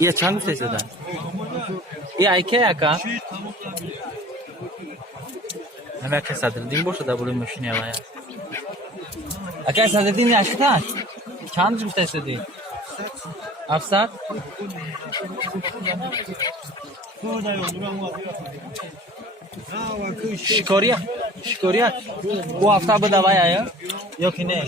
Ya çang sesi de. Ya ayke ya ka. Hemen kesadırdin boşa da buraya maşını ya. Aka sadırdin ya aşkta. Çang sesi de. Afsar. Şikoriya. Şikoriya. Bu hafta bu davaya ya. Yok ne?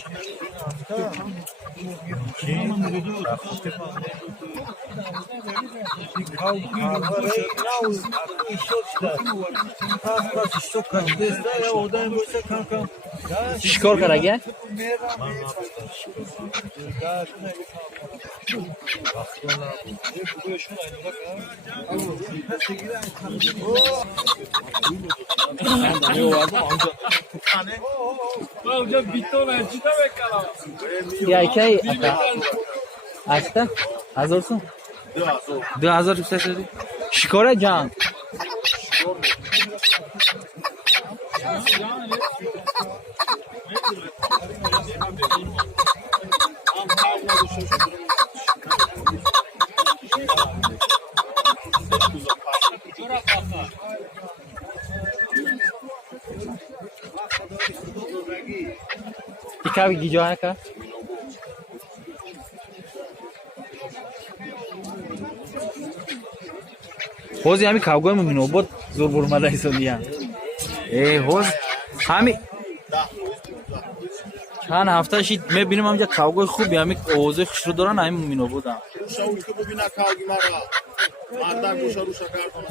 Şikor kara gel. Ya iki aka. Açtı. Hazır olsun. 2000 rupiya dedi. Şikora can. İkavi gidiyor aka. Hoz yami kavgoy mu minobot zor burmada isoniya. Hoz hami چند هفته شید میبینیم همینجا کاوگوی خوب یعنی اوضاع خوش رو دارن همین مینو بودم شاوش که ببینه کاوگی مرا مردم گوشه رو شکر کنم